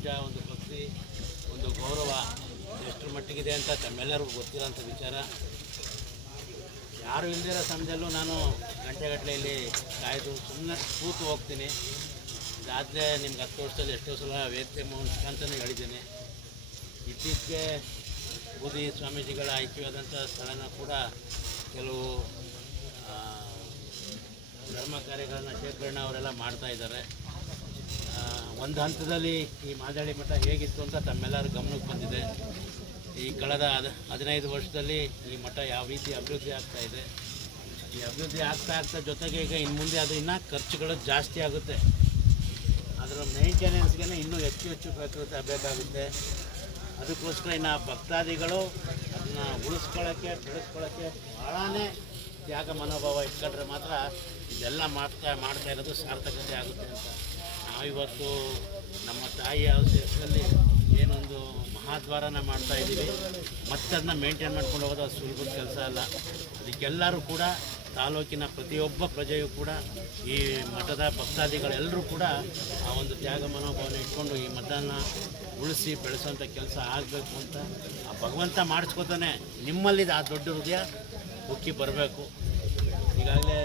ಪೂಜಾ, ಒಂದು ಭಕ್ತಿ, ಒಂದು ಗೌರವ ಎಷ್ಟರ ಮಟ್ಟಿಗಿದೆ ಅಂತ ತಮ್ಮೆಲ್ಲರಿಗೂ ಗೊತ್ತಿರೋಂಥ ವಿಚಾರ. ಯಾರು ಇಲ್ದಿರೋ ಸಮಯದಲ್ಲೂ ನಾನು ಗಂಟೆಗಟ್ಟಲೆ ಇಲ್ಲಿ ಕಾಯ್ದು ಸುಮ್ಮನೆ ಕೂತು ಹೋಗ್ತೀನಿ. ಇದಾದರೆ ನಿಮ್ಗೆ 10 ವರ್ಷದಲ್ಲಿ ಎಷ್ಟೋ ಸಲ ವೇದಿಕೆ ಮುಖಾಂತರನೇ ಹೇಳಿದ್ದೀನಿ. ಇತ್ತೀಚೆಗೆ ಬೂದಿ ಸ್ವಾಮೀಜಿಗಳ ಆಯ್ಕೆಯಾದಂಥ ಸ್ಥಳನ ಕೂಡ ಕೆಲವು ಧರ್ಮ ಕಾರ್ಯಗಳನ್ನು ಶೇಖರಣೆ ಅವರೆಲ್ಲ ಮಾಡ್ತಾಯಿದ್ದಾರೆ. ಒಂದು ಹಂತದಲ್ಲಿ ಈ ಮಾದಳ್ಳಿ ಮಠ ಹೇಗಿತ್ತು ಅಂತ ತಮ್ಮೆಲ್ಲರ ಗಮನಕ್ಕೆ ಬಂದಿದೆ. ಈ ಕಳೆದ 15 ವರ್ಷದಲ್ಲಿ ಈ ಮಠ ಯಾವ ರೀತಿ ಅಭಿವೃದ್ಧಿ ಆಗ್ತಾಯಿದೆ. ಈ ಅಭಿವೃದ್ಧಿ ಆಗ್ತಾ ಜೊತೆಗೆ ಈಗ ಇನ್ನು ಮುಂದೆ ಅದು ಇನ್ನೂ ಖರ್ಚುಗಳು ಜಾಸ್ತಿ ಆಗುತ್ತೆ. ಅದರ ಮೇಂಟೆನೆನ್ಸ್ಗೆ ಇನ್ನೂ ಹೆಚ್ಚು ಪ್ರಕೃತಿ ಬೇಕಾಗುತ್ತೆ. ಅದಕ್ಕೋಸ್ಕರ ಇನ್ನು ಭಕ್ತಾದಿಗಳು ಅದನ್ನು ಉಳಿಸ್ಕೊಳ್ಳೋಕ್ಕೆ ಬೆಳೆಸ್ಕೊಳ್ಳೋಕ್ಕೆ ಭಾಳನೇ ತ್ಯಾಗ ಮನೋಭಾವ ಇಟ್ಕೊಂಡ್ರೆ ಮಾತ್ರ ಇದೆಲ್ಲ ಮಾಡ್ತಾ ಇರೋದು ಸಾರ್ಥಕತೆ ಆಗುತ್ತೆ ಅಂತ ನಾವಿವತ್ತು ನಮ್ಮ ತಾಯಿಯ ಹೆಸರಲ್ಲಿ ಏನೊಂದು ಮಹಾದ್ವಾರನ ಮಾಡ್ತಾಯಿದ್ದೀವಿ. ಮತ್ತೆ ಅದನ್ನ ಮೇಂಟೈನ್ ಮಾಡ್ಕೊಂಡು ಹೋಗೋದು ಅದು ಸುಲಭದ ಕೆಲಸ ಅಲ್ಲ. ಅದಕ್ಕೆಲ್ಲರೂ ಕೂಡ ತಾಲೂಕಿನ ಪ್ರತಿಯೊಬ್ಬ ಪ್ರಜೆಯೂ ಕೂಡ ಈ ಮಠದ ಭಕ್ತಾದಿಗಳೆಲ್ಲರೂ ಕೂಡ ಆ ಒಂದು ತ್ಯಾಗ ಮನೋಭಾವನೆ ಇಟ್ಕೊಂಡು ಈ ಮಠನ ಉಳಿಸಿ ಬೆಳೆಸೋಂಥ ಕೆಲಸ ಆಗಬೇಕು ಅಂತ ಆ ಭಗವಂತ ಮಾಡಿಸ್ಕೊತಾನೆ. ನಿಮ್ಮಲ್ಲಿ ಆ ದೊಡ್ಡ ಹೃದಯ ಉಕ್ಕಿ ಬರಬೇಕು. ಈಗಾಗಲೇ